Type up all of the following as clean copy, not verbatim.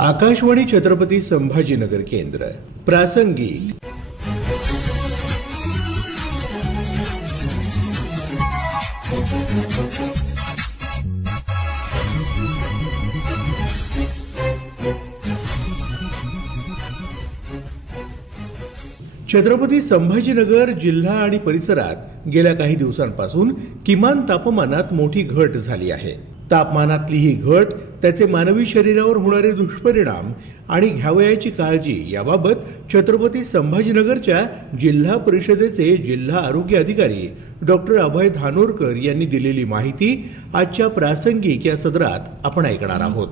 आकाशवाणी छत्रपती संभाजीनगर केंद्र प्रासंगिक छत्रपती संभाजीनगर जिल्हा आणि परिसरात गेल्या काही दिवसांपासून किमान तापमानात मोठी घट झाली आहे. तापमानातली ही घट, त्याचे मानवी शरीरावर होणारे दुष्परिणाम आणि घ्यावयाची काळजी याबाबत छत्रपती संभाजीनगरच्या जिल्हा परिषदेचे जिल्हा आरोग्य अधिकारी डॉक्टर अभय धानोरकर यांनी दिलेली माहिती आजच्या प्रासंगिक या सदरात आपण ऐकणार आहोत.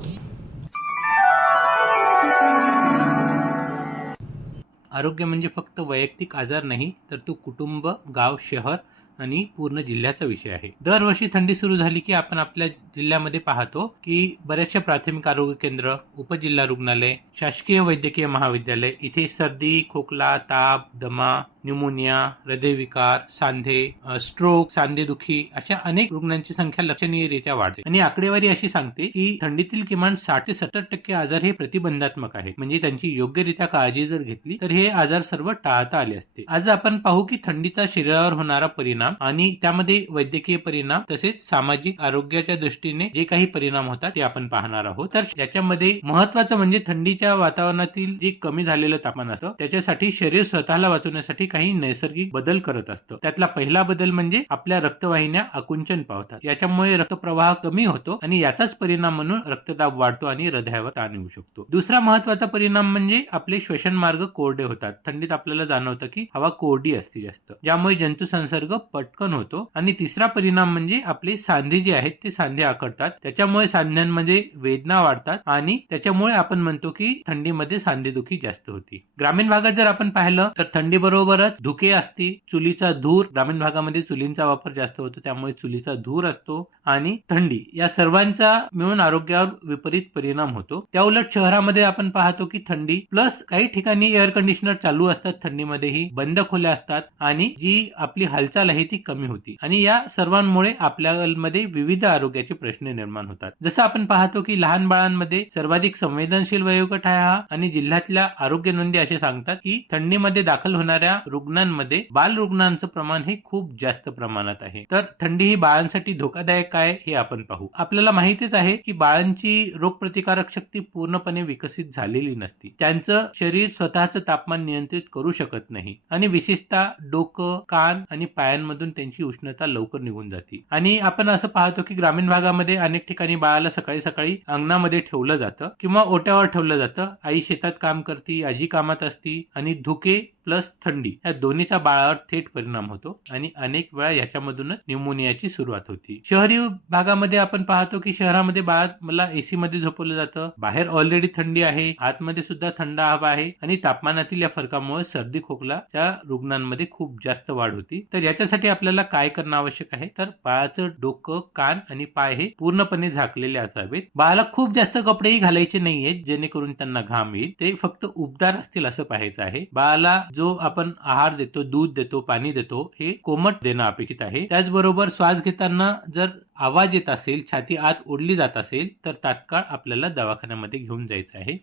आरोग्य म्हणजे फक्त वैयक्तिक आजार नाही, तर तो कुटुंब, गाव, शहर आणि पूर्ण जिल्ह्याचा विषय आहे. दरवर्षी थंडी सुरू झाली की आपण आपल्या जिल्ह्यामध्ये पाहतो की बऱ्याचशा प्राथमिक आरोग्य केंद्र, उपजिल्हा रुग्णालय, शासकीय वैद्यकीय महाविद्यालय इथे सर्दी, खोकला, ताप, दमा, न्यूमोनिया, हृदयविकार, सांधे, स्ट्रोक, सांधेदुखी अशा अनेक रुग्णांची संख्या लक्षणीयरित्या वाढते. आणि आकडेवारी अशी सांगते की थंडीतील किमान 60 ते 70% आजार हे प्रतिबंधात्मक आहेत. म्हणजे त्यांची योग्यरित्या काळजी जर घेतली तर हे आजार सर्व टाळता आले असते. आज आपण पाहू की थंडीचा शरीरावर होणारा परिणाम आणि त्यामध्ये वैद्यकीय परिणाम तसेच सामाजिक आरोग्याच्या दृष्टीने जे काही परिणाम होतात ते आपण पाहणार आहोत. तर याच्यामध्ये महत्वाचं म्हणजे थंडीच्या वातावरणातील जे कमी झालेलं तापमान असतं त्याच्यासाठी शरीर स्वतःला वाचवण्यासाठी काही नैसर्गिक बदल करत असतं. त्यातला पहिला बदल म्हणजे आपल्या रक्तवाहिन्या आकुंचन पावतात. याच्यामुळे रक्तप्रवाह कमी होतो आणि याचाच परिणाम म्हणून रक्तदाब वाढतो आणि हृदयावर ताण येऊ शकतो. दुसरा महत्वाचा परिणाम म्हणजे आपले श्वसन मार्ग कोरडे होतात. थंडीत आपल्याला जाणवतं की हवा कोरडी असते जास्त, ज्यामुळे जंतू संसर्ग पटकन होतो. आणि तिसरा परिणाम म्हणजे आपले सांधे जे आहेत ते सांधे आकडतात. त्याच्यामुळे सांध्यांमध्ये वेदना वाढतात आणि त्याच्यामुळे आपण म्हणतो की थंडीमध्ये सांधेदुखी जास्त होती. ग्रामीण भागात जर आपण पाहिलं तर थंडी बरोबरच धुके असते, चुलीचा धूर, ग्रामीण भागामध्ये चुलींचा वापर जास्त होतो त्यामुळे चुलीचा धूर असतो आणि थंडी या सर्वांचा मिळून आरोग्यावर विपरीत परिणाम होतो. त्या उलट शहरामध्ये आपण पाहतो की थंडी प्लस काही ठिकाणी एअर कंडिशनर चालू असतात, थंडीमध्येही बंद खोल्या असतात आणि जी आपली हालचाल आहे ती कमी होती. आणि या सर्वांमुळे आपल्यामध्ये विविध आरोग्याचे प्रश्न निर्माण होतात. जसं आपण पाहतो की लहान बाळांमध्ये सर्वाधिक संवेदनशील वयोगट आहे हा, आणि जिल्ह्यातल्या आरोग्य नोंदी असे सांगतात की थंडीमध्ये दाखल होणाऱ्या रुग्णांमध्ये बाल रुग्णांचं प्रमाण हे खूप जास्त प्रमाणात आहे. तर थंडी ही बाळांसाठी धोकादायक काय हे आपण पाहू. आपल्याला माहितीच आहे की बाळांची रोगप्रतिकारक शक्ती पूर्णपणे विकसित झालेली नसते. त्यांचं शरीर स्वतःचं तापमान नियंत्रित करू शकत नाही आणि विशेषतः डोकं, कान आणि पायांमधून त्यांची उष्णता लवकर निघून जाते. आणि आपण असं पाहतो की ग्रामीण भागामध्ये अनेक ठिकाणी बाळाला सकाळी सकाळी अंगणामध्ये ठेवलं जातं किंवा ओट्यावर ठेवलं जातं. आई शेतात काम करते, आजी कामात असती आणि धुके प्लस थंडी या दोन्हीचा बाळावर थेट परिणाम होतो आणि अनेक वेळा याच्यामधूनच न्यूमोनियाची सुरुवात होती. शहरी भागामध्ये आपण पाहतो की शहरामध्ये बाळाला एसी मध्ये झोपवलं जातं. बाहेर ऑलरेडी थंडी आहे, आतमध्ये सुद्धा थंड हवा आहे आणि तापमानातील या फरकामुळे सर्दी खोकला त्या रुग्णांमध्ये खूप जास्त वाढ होती. तर याच्यासाठी आपल्याला काय करणं आवश्यक आहे, तर बाळाचं डोकं, कान आणि पाय हे पूर्णपणे झाकलेले असावेत. बाळाला खूप जास्त कपडेही घालायचे नाहीयेत जेणेकरून त्यांना घाम येईल. ते फक्त उबदार असतील असं पाहायचं आहे. बाळाला जो आपण आहार देतो, दूध देतो, पाणी देतो, हे कोमट देणं अपेक्षित आहे. त्याचबरोबर श्वास घेताना जर आवाज येत असेल, छाती आत ओढली जात असेल तर तात्काळ आपल्याला दवाखान्यामध्ये घेऊन जायचं आहे.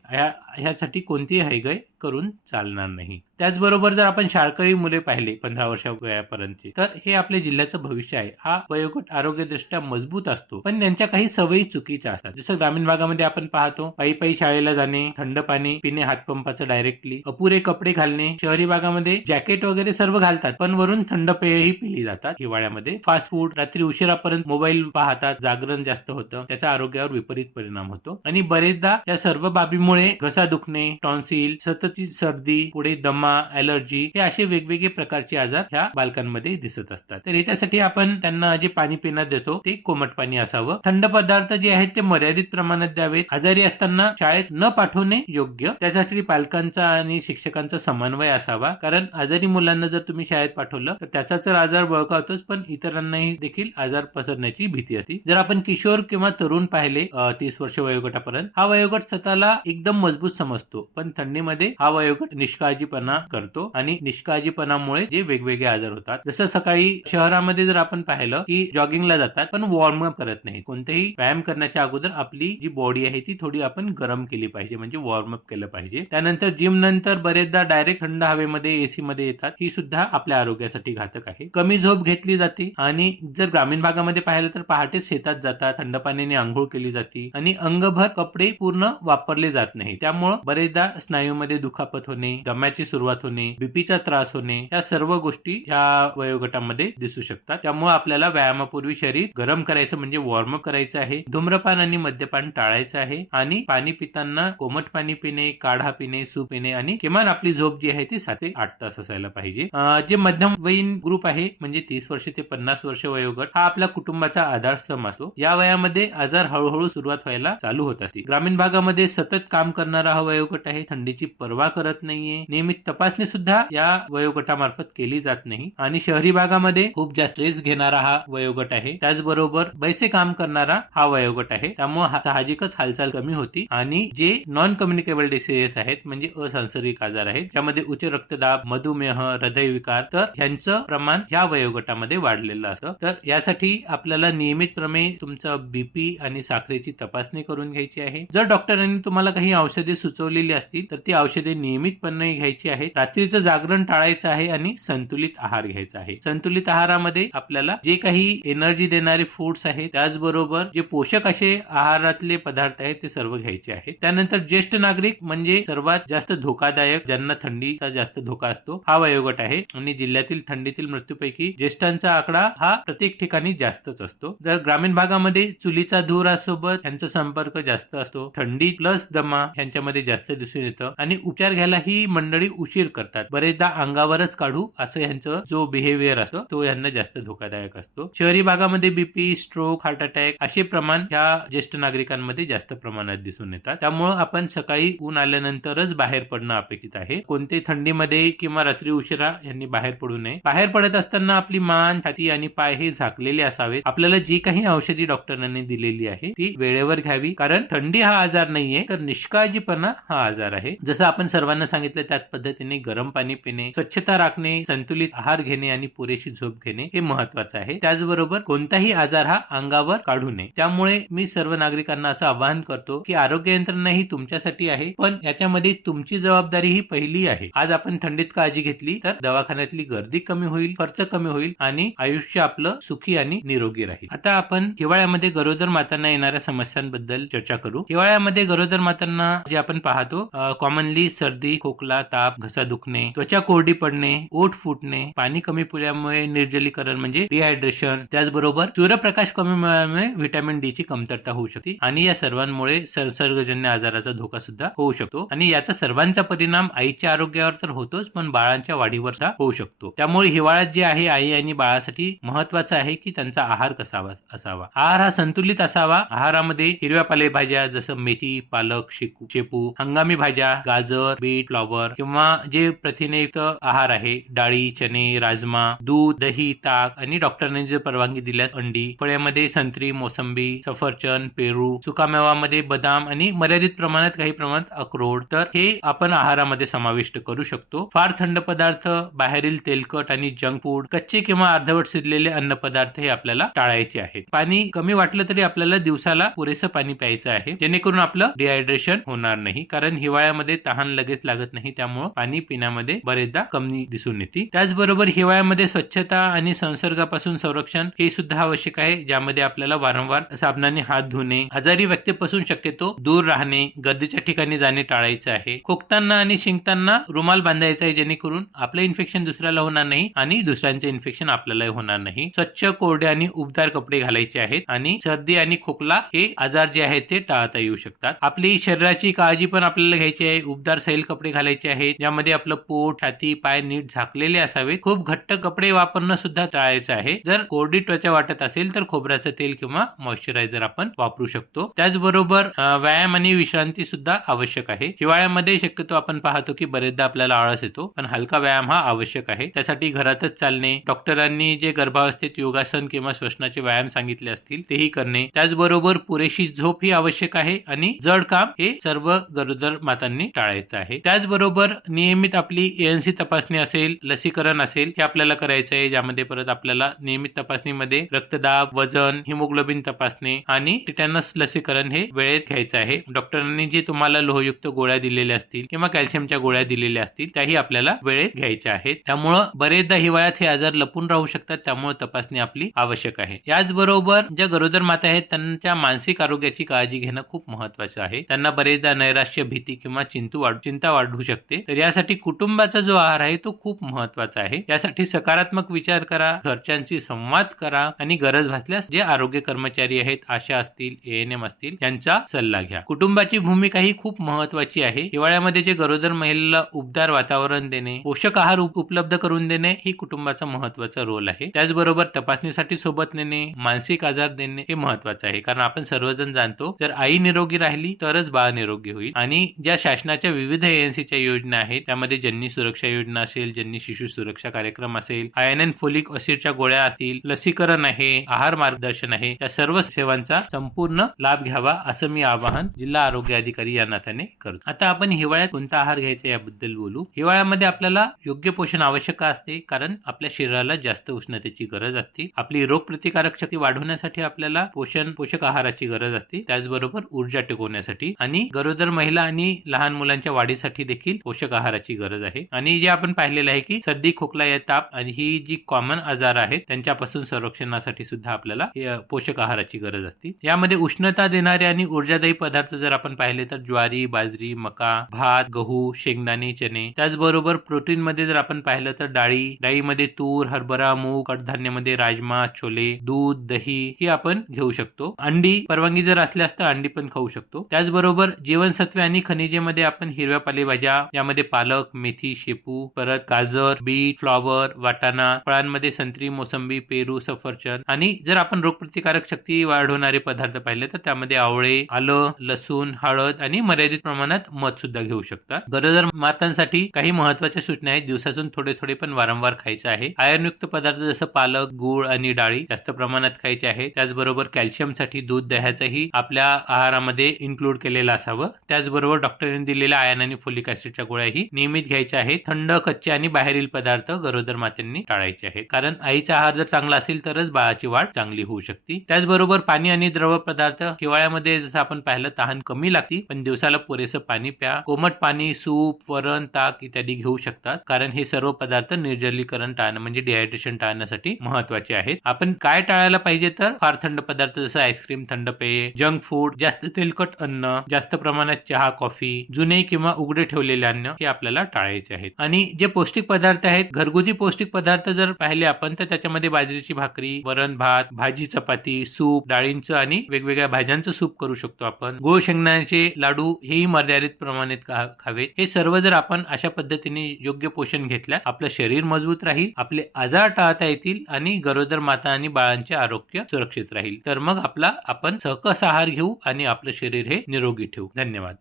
ह्यासाठी कोणतीही हयगय करून चालणार नाही. त्याचबरोबर जर आपण शाळकरी मुले पाहिले 15 वर्षा वयापर्यंतचे, तर हे आपल्या जिल्ह्याचं भविष्य आहे. हा वयोगट आरोग्यदृष्ट्या मजबूत असतो, पण त्यांच्या काही सवयी चुकीच्या असतात. जसं ग्रामीण भागामध्ये आपण पाहतो पायी पायी शाळेला जाणे, थंड पाणी पिणे हातपंपाचं डायरेक्टली, अपुरे कपडे घालणे. शहरी भागामध्ये जॅकेट वगैरे सर्व घालतात पण वरून थंड पेयही पिली जातात. हिवाळ्यामध्ये फास्ट फूड, रात्री उशिरापर्यंत मोबाईल पाहतात, जागरण जास्त होतं, त्याचा आरोग्यावर विपरीत परिणाम होतो. आणि बरेचदा या सर्व बाबीमुळे घसा दुखणे, टॉन्सिल, सततची सर्दी, पुढे दमा, ॲलर्जी हे असे वेगवेगळे प्रकारचे आजार ह्या बालकांमध्ये दिसत असतात. तर याच्यासाठी आपण त्यांना जे पाणी पिण्यात देतो ते कोमट पाणी असावं. थंड पदार्थ जे आहेत ते मर्यादित प्रमाणात द्यावेत. आजारी असताना शाळेत न पाठवणे योग्य. त्यासाठी पालकांचा आणि शिक्षकांचा समन्वय असावा, कारण आजारी मुलांना जर तुम्ही शाळेत पाठवलं तर त्याचा तर आजार बळकावतोच, पण इतरांनाही देखील आजार पसरण्याची भीती भीती असते. जर आपण किशोर किंवा तरुण पाहिले 30 वर्ष वयोगटापर्यंत, हा वयोगट स्वतःला एकदम मजबूत समजतो, पण थंडीमध्ये हा वयोगट निष्काळजीपणा करतो आणि निष्काळजीपणामुळे जे वेगवेगळे आजार होतात. जसं सकाळी शहरामध्ये जर आपण पाहिलं की जॉगिंगला जातात पण वॉर्मअप करत नाही. कोणतेही व्यायाम करण्याच्या अगोदर आपली जी बॉडी आहे ती थोडी आपण गरम केली पाहिजे, म्हणजे वॉर्मअप केलं पाहिजे. त्यानंतर जिम नंतर बरेचदा डायरेक्ट थंड हवेमध्ये एसी मध्ये येतात, ही सुद्धा आपल्या आरोग्यासाठी घातक आहे. कमी झोप घेतली जाते आणि जर ग्रामीण भागामध्ये पाहिलं तर पहाटे शेतात जातात, थंड पाण्याने आंघोळ केली जाते आणि अंगभर कपडे पूर्ण वापरले जात नाही. त्यामुळे बरेचदा स्नायूमध्ये दुखापत होणे, दम्याची सुरुवात होणे, बीपीचा त्रास होणे, या सर्व गोष्टी या वयोगटामध्ये दिसू शकतात. त्यामुळे आपल्याला व्यायामापूर्वी शरीर गरम करायचं म्हणजे वॉर्मअप करायचं आहे. धूम्रपान आणि मद्यपान टाळायचं आहे आणि पाणी पिताना कोमट पाणी पिणे, काढा पिणे, सूप पिणे आणि किमान आपली झोप जी आहे ती 7 ते 8 तास असायला पाहिजे. जे मध्यमवयीन ग्रुप आहे म्हणजे 30 वर्ष ते 50 वर्ष वयोगट, हा आपल्या कुटुंबाचा आधारस्तंभ असतो. या वयामध्ये आजार हळूहळू सुरुवात व्हायला चालू होत असते. ग्रामीण भागामध्ये सतत काम करणारा हा वयोगट आहे. थंडीची पर्वा करत नाहीये. नियमित तपासणी सुद्धा या वयोगटामार्फत केली जात नाही आणि शहरी भागामध्ये खूप जास्त स्ट्रेस घेणारा हा वयोगट आहे. त्याचबरोबर पैसे काम करणारा हा वयोगट आहे. त्यामुळे साहजिकच हालचाल कमी होती आणि जे नॉन कम्युनिकेबल डिसीजेस आहेत म्हणजे असंसर्गिक आजार आहेत, ज्यामध्ये उच्च रक्तदाब, मधुमेह, हृदयविकार, तर ह्यांचं प्रमाण ह्या वयोगटामध्ये वाढलेलं असतं. तर यासाठी आपल्याला नियमितपणे तुमचं बीपी आणि साखरेची तपासणी करून घ्यायची आहे. जर डॉक्टरांनी तुम्हाला काही औषधे सुचवलेली असतील तर ती औषधे नियमितपणे घ्यायची आहेत. रात्रीचं जागरण टाळायचं आहे आणि संतुलित आहार घ्यायचा आहे. संतुलित आहारामध्ये आपल्याला जे काही एनर्जी देणारे फूड्स आहेत, त्याचबरोबर जे पोषक असे आहारातले पदार्थ आहेत ते सर्व घ्यायचे आहेत. त्यानंतर ज्येष्ठ नागरिक म्हणजे सर्वात जास्त धोकादायक, ज्यांना थंडीचा जास्त धोका असतो, हा वयोगट आहे आणि जिल्ह्यातील थंडीतील मृत्यूपैकी ज्येष्ठांचा आकडा हा प्रत्येक ठिकाणी जास्तच असतो. जर ग्रामीण भागामध्ये चुलीचा धुरासोबत यांचा संपर्क जास्त असतो, थंडी प्लस दमा यांच्यामध्ये जास्त दिसून येतं आणि उपचार घ्यायला ही मंडळी उशीर करतात. बरेचदा अंगावरच काढू असं यांचं जो बिहेवियर असतो तो यांना जास्त धोकादायक असतो. शहरी भागामध्ये बीपी, स्ट्रोक, हार्ट अटॅक असे प्रमाण ह्या ज्येष्ठ नागरिकांमध्ये जास्त प्रमाणात दिसून येतात. त्यामुळे आपण सकाळी ऊन आल्यानंतरच बाहेर पडणं अपेक्षित आहे. कोणते थंडीमध्ये किंवा रात्री उशिरा यांनी बाहेर पडू नये. बाहेर पडत असताना आपली मान, छाती आणि पाय हे झाकलेले असावेत. आपल्याला जी काही औषधी डॉक्टरांनी दिलेली आहे ती वेळेवर घ्यावी, कारण थंडी हा आजार नाहीये तर निष्काळजीपणा हा आजार आहे. जसं आपण सर्वांना सांगितलं त्याच पद्धतीने गरम पाणी पिणे, स्वच्छता राखणे, संतुलित आहार घेणे आणि पुरेशी झोप घेणे हे महत्वाचं आहे. त्याचबरोबर कोणताही आजार हा अंगावर काढू नये. त्यामुळे मी सर्व नागरिकांना असं आवाहन करतो की आरोग्य यंत्रणा ही तुमच्यासाठी आहे, पण याच्यामध्ये तुमची जबाबदारी ही पहिली आहे. आज आपण थंडीत काळजी घेतली तर दवाखान्यातली गर्दी कमी होईल, खर्च कमी होईल आणि आयुष्य आपलं सुखी आणि निरोगी राहील. आता आपण हिवाळ्यामध्ये गरोदर मातांना येणाऱ्या समस्यांबद्दल चर्चा करू. हिवाळ्यामध्ये गरोदर मातांना जे आपण पाहतो कॉमनली सर्दी, खोकला, ताप, घसा दुखणे, त्वचा कोरडी पडणे, ओठ फुटणे, पाणी कमी पिल्यामुळे निर्जलीकरण म्हणजे डिहायड्रेशन, त्याचबरोबर सूर्यप्रकाश कमी मिळाल्यामुळे व्हिटॅमिन डी ची कमतरता होऊ शकते आणि या सर्वांमुळे संसर्गजन्य आजाराचा धोका सुद्धा होऊ शकतो आणि याचा सर्वांचा परिणाम आईच्या आरोग्यावर तर होतोच, पण बाळांच्या वाढीवर सुद्धा होऊ शकतो. त्यामुळे हिवाळ्यात जे आहे आई आणि बाळासाठी महत्वाचं आहे की त्यांचा आहार कसा असावा. आहार हा संतुलित असावा. आहारामध्ये हिरव्या पालेभाज्या जसं मेथी, पालक, शेपू, हंगामी भाज्या, गाजर, बीट, फ्लॉवर किंवा जे प्रथिनेयुक्त आहार आहे, डाळी, चणे, राजमा, दूध, दही, ताक आणि डॉक्टरांनी जर परवानगी दिल्यास अंडी, फळ्यामध्ये संत्री, मोसंबी, सफरचंद, पेरू, सुकामेवामध्ये बदाम आणि मर्यादित प्रमाणात काही प्रमाणात अक्रोड, तर हे आपण आहारामध्ये समाविष्ट करू शकतो. फार थंड पदार्थ, बाहेरील तेलकट आणि जंक फूड, कच्चे किंवा अर्धवट शिजलेले अन्न पदार्थ हे आपल्याला टाळायचे आहेत. पाणी कमी वाटलं तरी आपल्याला दिवसाला पुरेसं पाणी प्यायचं आहे, जेणेकरून आपलं डिहायड्रेशन होणार नाही, कारण हिवाळ्यामध्ये तहान लगेच लागत नाही. त्यामुळे पाणी पिण्यामध्ये बरेचदा कमी दिसून येते. त्याचबरोबर हिवाळ्यामध्ये स्वच्छता आणि संसर्गापासून संरक्षण हे सुद्धा आवश्यक आहे, ज्यामध्ये आपल्याला वारंवार साबणाने हात धुणे, आजारी व्यक्तीपासून शक्यतो दूर राहणे, गर्दीच्या ठिकाणी जाणे टाळायचं आहे. खोकताना आणि शिंकताना रुमाल बांधायचा आहे, जेणेकरून आपलं इन्फेक्शन दुसऱ्याला होणार नाही आणि दुसऱ्यांचे इन्फेक्शन आपल्याला होणार नाही. स्वच्छ, कोरडे आणि उबदार कपडे घालायचे आहेत आणि सर्दी आणि खोकला हे आजार जे आहेत ते टाळता येऊ शकतात. आपली शरीराची काळजी पण आपल्याला घ्यायची आहे. उबदार सैल कपडे घालायचे आहेत, ज्यामध्ये आपलं पोट, छाती, पाय नीट झाकलेले असावेत. खूप घट्ट कपडे वापरणं सुद्धा टाळायचं आहे. जर कोरडी त्वचा वाटत असेल तर खोबऱ्याचं तेल किंवा मॉइश्चरायझर आपण वापरू शकतो. त्याचबरोबर व्यायाम आणि विश्रांती सुद्धा आवश्यक आहे. हिवाळ्यामध्ये शक्यतो आपण पाहतो की बरेचदा आपल्याला आळस येतो, पण हलका व्यायाम हा आवश्यक आहे. त्यासाठी घरातच चालणे, डॉक्टरांनी जे गर्भावस्थेत योगासन किंवा श्वसनाचे प्रकारचे व्यायाम सांगितले असतील तेही करणे, त्याचबरोबर पुरेशी झोप ही आवश्यक आहे आणि जड काम हे सर्व गरोदर मातांनी टाळायचं आहे. त्याचबरोबर नियमित आपली ANC तपासणी असेल, लसीकरण असेल हे आपल्याला करायचं आहे, ज्यामध्ये परत आपल्याला नियमित तपासणीमध्ये रक्तदाब, वजन, हिमोग्लोबिन तपासणे आणि टिटॅनस लसीकरण हे वेळेत घ्यायचं आहे. डॉक्टरांनी जे तुम्हाला लोहयुक्त गोळ्या दिलेल्या असतील किंवा कॅल्शियमच्या गोळ्या दिलेल्या असतील त्याही आपल्याला वेळेत घ्यायच्या आहेत. त्यामुळं बरेचदा हिवाळ्यात हे आजार लपून राहू शकतात, त्यामुळे तपासणी आपली आवश्यक आहे. याचबरोबर ज्या गरोदर माता आहेत त्यांच्या मानसिक आरोग्याची काळजी घेणं खूप महत्वाचं आहे. त्यांना बरेचदा नैराश्य, भीती किंवा चिंता वाढू शकते. तर यासाठी कुटुंबाचा जो आहार आहे तो खूप महत्वाचा आहे. यासाठी सकारात्मक विचार करा, घरच्यांशी संवाद करा आणि गरज भासल्यास जे आरोग्य कर्मचारी आहेत, आशा असतील, ANM असतील यांचा सल्ला घ्या. कुटुंबाची भूमिका ही खूप महत्वाची आहे. हिवाळ्यामध्ये जे गरोदर महिलेला उबदार वातावरण देणे, पोषक आहार उपलब्ध करून देणे ही कुटुंबाचा महत्वाचा रोल आहे. त्याचबरोबर तपासणीसाठी सोबत नेणे, मानसिक आजार देणे हे महत्वाचं आहे. कारण आपण सर्वजण जाणतो जर आई निरोगी राहिली तरच बाळ निरोगी होईल. आणि ज्या शासनाच्या विविध ANCच्या योजना आहेत त्यामध्ये जननी सुरक्षा योजना असेल, जननी शिशु सुरक्षा कार्यक्रम असेल, INN फोलिक ऍसिडच्या गोळ्या असतील, लसीकरण आहे, आहार मार्गदर्शन आहे, या सर्व सेवांचा संपूर्ण लाभ घ्यावा असं मी आवाहन जिल्हा आरोग्य अधिकारी या नात्याने करतो. आता आपण हिवाळ्यात कोणता आहार घ्यायचा याबद्दल बोलू. हिवाळ्यामध्ये आपल्याला योग्य पोषण आवश्यक असते, कारण आपल्या शरीराला जास्त उष्णतेची गरज असते. आपली रोगप्रतिकारक शक्ती वाढवण्यासाठी आपल्याला पोषक आहाराची गरज असते, त्याचबरोबर ऊर्जा टिकवण्यासाठी आणि गरोदर महिला आणि लहान मुलांच्या वाढीसाठी देखील पोषक आहाराची गरज आहे. आणि जे आपण पाहिलेलं आहे की सर्दी, खोकला या ताप आणि ही जी कॉमन आजार आहेत त्यांच्यापासून संरक्षणासाठी सुद्धा आपल्याला पोषक आहाराची गरज असते. यामध्ये उष्णता देणारे आणि ऊर्जादायी पदार्थ जर आपण पाहिले तर ज्वारी, बाजरी, मका, भात, गहू, शेंगदाणे, चणे. त्याचबरोबर प्रोटीन मध्ये जर आपण पाहिलं तर डाळीमध्ये तूर, हरभरा, मूग, कडधान्यामध्ये राजमा, छोले, दूध, दही ही आपण घेऊ शकतो. अंडी परवानगी जर असल्यास तर अंडी पण खाऊ शकतो. त्याचबरोबर जीवनसत्वे आणि खनिजे मध्ये आपण हिरव्या पालेभाज्या, यामध्ये पालक, मेथी, शेपू, परत गाजर, बीट, फ्लॉवर, वाटाणा, फळांमध्ये संत्री, मोसंबी, पेरू, सफरचंद. आणि जर आपण रोगप्रतिकारक शक्ती वाढवणारे पदार्थ पाहिले तर त्यामध्ये आवळे, आलं, लसूण, हळद आणि मर्यादित प्रमाणात मध सुद्धा घेऊ शकतात. गरोदर मातांसाठी काही महत्त्वाच्या सूचना आहेत. दिवसातून थोडे पण वारंवार खायचे आहे. आयर्नयुक्त पदार्थ जसं पालक, गूळ आणि डाळी जास्त प्रमाणात खायचे आहे. त्याचबरोबर कॅल्शियमसाठी दूध, दह्याचाही आपल्या आहारामध्ये इन्क्लूड केलेलं असावं. त्याचबरोबर डॉक्टरांनी दिलेल्या आयर्न आणि फोलिक ऍसिडच्या गोळ्याही नियमित घ्यायच्या आहेत. थंड, कच्चे आणि बाहेरील पदार्थ गरोदर मातांनी टाळायचे आहेत, कारण आईचा आहार जर चांगला असेल तरच बाळाची वाढ चांगली होऊ शकते. त्याचबरोबर पाणी आणि द्रव पदार्थ हिवाळ्यामध्ये जसं आपण पाहिलं तहान कमी लागते, पण दिवसाला पुरेसं पाणी प्या. कोमट पाणी, सूप, वरण, ताक इत्यादी घेऊ शकतात, कारण हे सर्व पदार्थ निर्जलीकरण टाळणं म्हणजे डिहायड्रेशन टाळण्यासाठी महत्वाचे आहेत. आपण काय टाळायला पाहिजे तर फार थंड पदार्थ जसं आईस्क्रीम, थंड पेय, जंक फूड, जास्त तेलकट अन्न, जास्त प्रमाणात चहा, कॉफी, जुने किंवा उघडे ठेवलेले अन्न हे आपल्याला टाळायचे आहेत. आणि जे पौष्टिक पदार्थ आहेत, घरगुती पौष्टिक पदार्थ जर पाहिले आपण तर त्याच्यामध्ये बाजरीची भाकरी, वरण भात, भाजी, चपाती, सूप, डाळींचं आणि वेगवेगळ्या भाज्यांचं सूप करू शकतो आपण. गोड शेंगदाण्याचे लाडू हेही मर्यादित प्रमाणात खावे. हे सर्व जर आपण अशा पद्धतीने योग्य पोषण घेतल्यास आपलं शरीर मजबूत राहील, आपले आजार टाळता येतील आणि गरोदर माता आणि बाळांचे आरोग्य सुरक्षित राहील. तर मग आपण सकस आहार घेऊ आणि आपलं शरीर हे निरोगी ठेवू. धन्यवाद.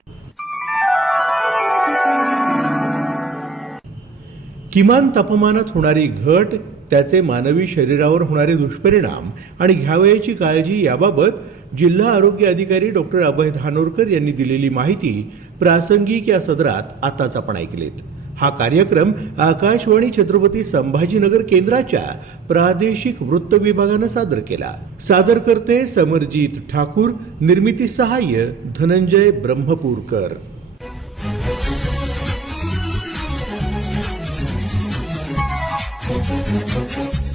किमान तापमानात होणारी घट, त्याचे मानवी शरीरावर होणारे दुष्परिणाम आणि घ्यावयाची काळजी याबाबत जिल्हा आरोग्य अधिकारी डॉक्टर अभय धानोरकर यांनी दिलेली माहिती प्रासंगिक या सदरात आताच आपण ऐकलीत. हा कार्यक्रम आकाशवाणी छत्रपती संभाजीनगर केंद्राच्या प्रादेशिक वृत्त विभागानं सादर केला. सादरकर्ते समरजित ठाकूर, निर्मिती सहाय्य धनंजय ब्रह्मपूरकर. Thank you.